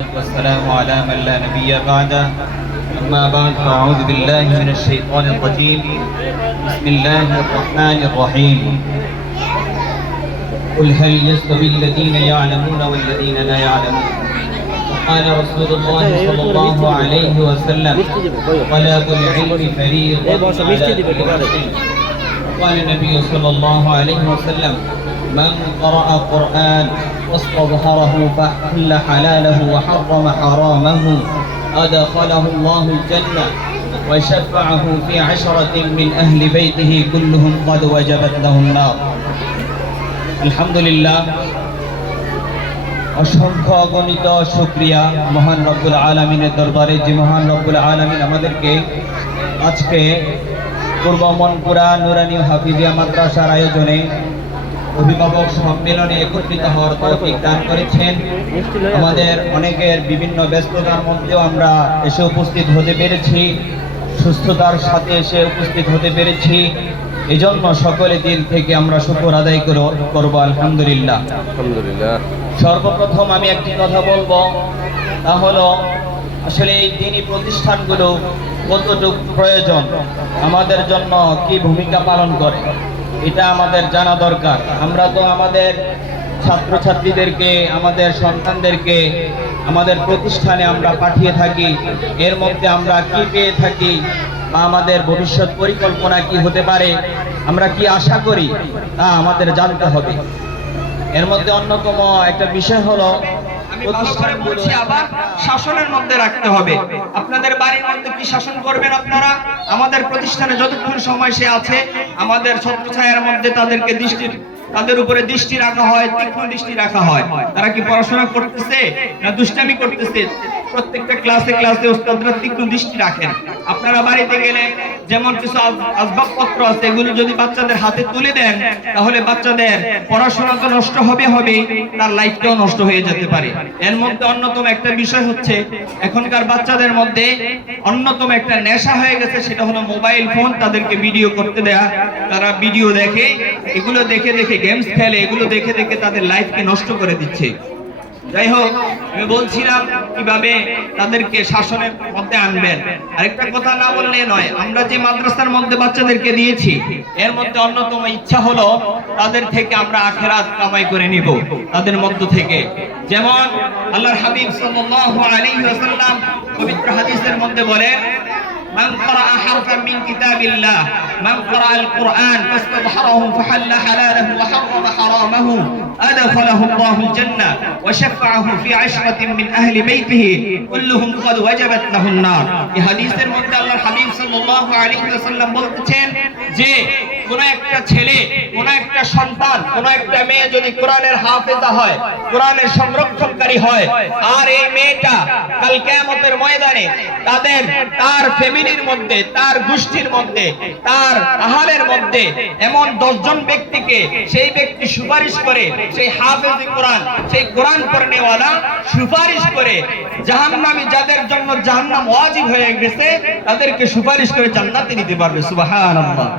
والسلام على من لا نبي بعده. أما بعد فأعوذ بالله من الشيطان الرجيم. بسم الله الرحمن الرحيم. قل هل يستوي الذين يعلمون والذين لا يعلمون. قال رسول الله صلى الله عليه وسلم طلب العلم فريضة على كل مسلم. قال النبي صلى الله عليه وسلم من قرأ قرآن واستظهره فحل حلاله وحرم حرامه أدخله الله الجنة وشفعه في 10 من أهل بيته كلهم قد وجبت له النار. الحمد لله. অসংখ্য অগণিত শুকরিয়া মহান রব্বুল আলামিনের দরবারে, যে মহান রব্বুল আলামিন আমাদেরকে আজকে পূর্ব মনপুরা নুরানি হাফিজিয়া মাদ্রাসার আয়োজনে অভিভাবক সম্মেলনে একত্রিত হওয়ার তৌফিক দান করেছেন। আমাদের অনেকের বিভিন্ন ব্যস্ততার মধ্যেও আমরা এসে উপস্থিত হতে পেরেছি, সুস্থতার সাথে এসে উপস্থিত হতে পেরেছি। এজন্য সকলে দিল থেকে আমরা শুকর আদায় করব আলহামদুলিল্লাহ। সর্বপ্রথম আমি একটি কথা বলবো, তা হলো আসলে এই দ্বীনি প্রতিষ্ঠানগুলো কতটুকু প্রয়োজন, আমাদের জন্য কি ভূমিকা পালন করে, এটা আমাদের জানা দরকার। আমরা তো আমাদের ছাত্রছাত্রীদেরকে, আমাদের সন্তানদেরকে আমাদের প্রতিষ্ঠানে আমরা পাঠিয়ে থাকি, এর মধ্যে আমরা কি পেয়ে থাকি বা আমাদের ভবিষ্যৎ পরিকল্পনা কি হতে পারে, আমরা কি আশা করি, তা আমাদের জানতে হবে। এর মধ্যে অন্যতম একটা বিষয় হলো আবার শাসনের মধ্যে রাখতে হবে। আপনাদের বাড়ির মধ্যে কি শাসন করবেন আপনারা? আমাদের প্রতিষ্ঠানে যতক্ষণ সময় সে আছে, আমাদের ছত্রছায়ার মধ্যে তাদের উপরে দৃষ্টি রাখা হয়, তীক্ষ্ণ দৃষ্টি রাখা হয়। তারা কি পড়াশোনা করতেছে না দুষ্টামি করতেছে? প্রত্যেকটা ক্লাসে ওস্তাদরা তীক্ষ্ণ দৃষ্টি রাখেন। আপনারা বাড়িতে গেলে যেমন কিছু আসবাবপত্র আছে, এগুলো যদি বাচ্চাদের হাতে তুলে দেন, তাহলে বাচ্চাদের পড়াশোনা তো নষ্ট হবে, তার লাইফটাও নষ্ট হয়ে যেতে পারে। এর মধ্যে অন্যতম একটা বিষয় হচ্ছে, এখনকার বাচ্চাদের মধ্যে অন্যতম একটা নেশা হয়ে গেছে, সেটা হলো মোবাইল ফোন। তাদেরকে ভিডিও করতে দেয়া, তারা ভিডিও দেখে, এগুলো দেখে গেমস খেলে, এগুলো দেখে তাদের লাইফকে নষ্ট করে দিচ্ছে। যাই হোক, আমি বলছিলাম কিভাবে তাদেরকে শাসনের মধ্যে আনবেন। আরেকটা কথা না বললে নয়, আমরা যে মাদ্রাসার মধ্যে বাচ্চাদেরকে দিয়েছি, এর মধ্যে অন্যতম ইচ্ছা হলো তাদের থেকে আমরা আখিরাত কামাই করে নিব তাদের মধ্য থেকে। যেমন আল্লাহর হাবিব সাল্লাল্লাহু আলাইহি ওয়াসাল্লাম পবিত্র হাদিসের মধ্যে বলেন, من قرأ حرفا من كتاب الله من قرأ القرآن فاستظهره فحل حلاله وحرم حرامه أدخله الله الجنة وشفعه في 10 من أهل بيته كلهم قد وجبت له النار. এই হাদিসের মধ্যে আল্লাহর হাবিব সাল্লাল্লাহু আলাইহি ওয়াসাল্লাম বলতেছেন যে কোন একটা ছেলে, কোন একটা সন্তান, কোন একটা মেয়ে যদি কোরআনের হাফেজা হয়, কোরআনের সংরক্ষণকারী হয়, আর এই মেয়েটা কাল কিয়ামতের ময়দানে তার ফ্যামিলির মধ্যে, তার গোষ্ঠীর মধ্যে, তার আহলের মধ্যে এমন 10 জন ব্যক্তিকে সেই ব্যক্তি সুপারিশ করে, সেই হাফেজ কোরআন, সেই কোরআন পড়নেওয়ালা সুপারিশ করে জাহান্নামী, যাদের জন্য জাহান্নাম ওয়াজিব হয়ে গেছে, তাদেরকে সুপারিশ করে জান্নাতে নিতে পারবে। সুবহানাল্লাহ।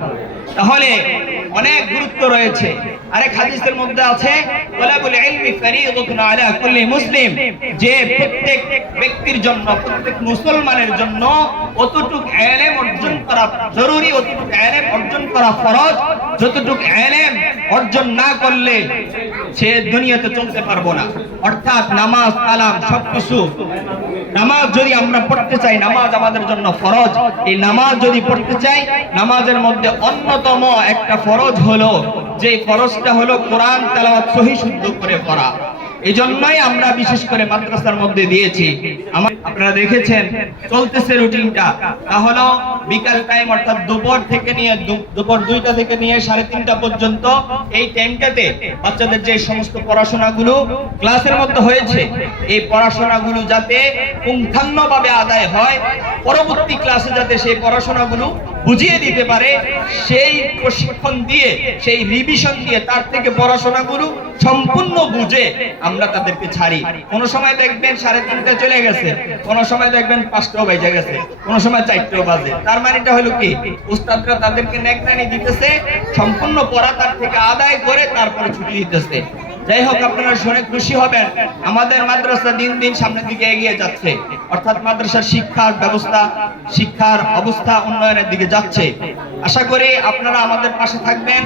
তাহলে অনেক গুরুত্ব রয়েছে। আরেক হাদিসের মধ্যে আছে, তালাবুল ইলমি ফরিদাতুন আলা কুল্লি মুসলিম, যে প্রত্যেক ব্যক্তির জন্য, প্রত্যেক মুসলমানের জন্য অতটুকু ইলম অর্জন করা জরুরি, অতটুকু ইলম অর্জন করা ফরজ, যতটুকু ইলম অর্জন না করলে সে দুনিয়াতে চলতে পারবো না। অর্থাৎ নামাজ, কালাম সবকিছু। নামাজ যদি আমরা পড়তে চাই, নামাজ আমাদের জন্য ফরজ। এই নামাজ যদি পড়তে চাই, নামাজের মধ্যে অন্যতম একটা ফরজ হলো, যে ফরজটা হলো কোরআন তেলাওয়াত সহি শুদ্ধ করে পড়া। এই জন্যই আমরা বিশেষ করে মাদ্রাসার মধ্যে দিয়েছি। আপনারা দেখেছেন চলতেছে রুটিনটা, তাহলে বিকাল টাইম অর্থাৎ দুপুর 2টা থেকে নিয়ে 3:30 পর্যন্ত এই টাইমটাতে বাচ্চাদের যে সমস্ত পড়াশোনাগুলো ক্লাসের মধ্যে হয়েছে, এই পড়াশোনাগুলো যাতে পুঙ্খানুপুঙ্খভাবে আদায় হয়, পরবর্তী ক্লাসে যাতে সেই পড়াশোনাগুলো বুঝিয়ে দিতে পারে, সেই প্রশিক্ষণ দিয়ে, সেই রিভিশন দিয়ে তার থেকে পড়াশোনাগুলো সম্পূর্ণ বুঝে আমরা তাদেরকে ছাড়ি। কোন সময় দেখবেন 3:30 চলে গেছে, কোন সময় দেখবেন 5টাও বেজে গেছে, কোন সময় 4টাও বাজে। তার মানেটা হলো কি, উস্তাদরা তাদেরকে নেকড়ানি দিতেছে, সম্পূর্ণ পড়া তার থেকে আদায় করে তারপরে ছুটি দিতেছে। যাই হোক, আপনারা শুনে খুশি হবেন, আমাদের মাদ্রাসা দিন দিন সামনের দিকে এগিয়ে যাচ্ছে, অর্থাৎ মাদ্রাসার শিক্ষার ব্যবস্থা, শিক্ষার অবস্থা উন্নয়নের দিকে যাচ্ছে। আশা করি আপনারা আমাদের পাশে থাকবেন,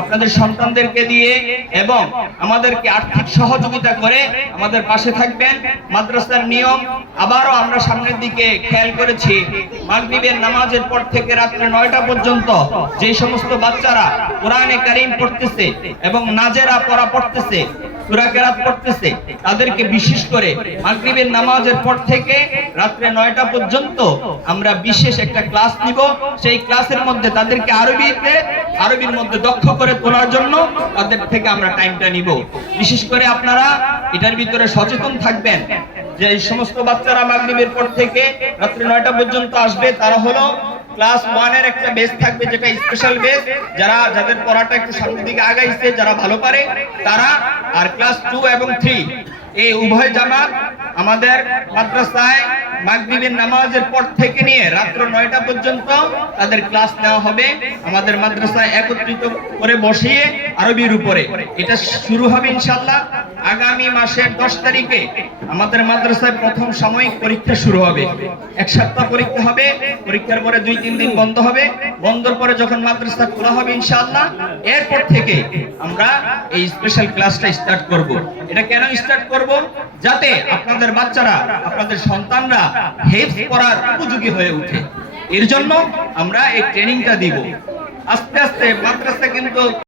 আপনাদের সন্তানদেরকে দিয়ে এবং আমাদেরকে আর্থিক সহযোগিতা করে আমাদের পাশে থাকবেন। মাদ্রাসার নিয়ম আবারও আমরা সামনের দিকে খেয়াল করেছি, মাগরিবের নামাজের পর থেকে রাত্রে 9টা পর্যন্ত যে সমস্ত বাচ্চারা কোরআনে কারীম পড়তেছে এবং নাজেরা পড়া পড়তেছে, সূরা কেরাত পড়তেছে, তাদেরকে বিশেষ করে মাগরিবের নামাজের পর থেকে রাত্রে 9টা পর্যন্ত আমরা বিশেষ একটা ক্লাস নিব। সেই ক্লাসের মধ্যে তাদেরকে আরবির মধ্যে দক্ষ করে তোলার জন্য তাদের থেকে আমরা টাইমটা নিব। বিশেষ করে আপনারা এটার ভিতরে সচেতন থাকবেন যে এই সমস্ত বাচ্চারা মাগরিবের পর থেকে রাত্রে 9টা পর্যন্ত আসবে, তারা হলো ক্লাস 1 এর একটা বেস থাকবে, যেটা স্পেশাল বেস, যাদের পড়াটা একটু সামনের দিকে আগাইছে, যারা ভালো পারে তারা, আর ক্লাস 2 এবং 3 এই উভয় জামাত আমাদের মাদ্রাসায় মাগরিবের নামাজের পর থেকে নিয়ে রাত্র 9টা পর্যন্ত তাদের ক্লাস নেওয়া হবে। আমাদের মাদ্রাসায় একত্রিত করে বসিয়ে আরবির উপরে এটা শুরু হবে ইনশাআল্লাহ। আগামী মাসের 10 তারিখে আমাদের মাদ্রাসায় প্রথম সাময়িক পরীক্ষা শুরু হবে। এক সপ্তাহ পরীক্ষা হবে, পরীক্ষার পরে 2-3 দিন বন্ধ হবে, বন্ধর পরে যখন মাদ্রাসা খোলা হবে ইনশাআল্লাহ, এরপর থেকে আমরা এই স্পেশাল ক্লাসটা স্টার্ট করব। এটা কেন স্টার্ট করব? যাতে আপনাদের বাচ্চারা, আপনাদের সন্তানরা হেফজ পড়ার উপযোগী হয়ে ওঠে, এর জন্য আমরা এই ট্রেনিংটা দিব। আস্তে আস্তে মাদ্রাসা কিন্তু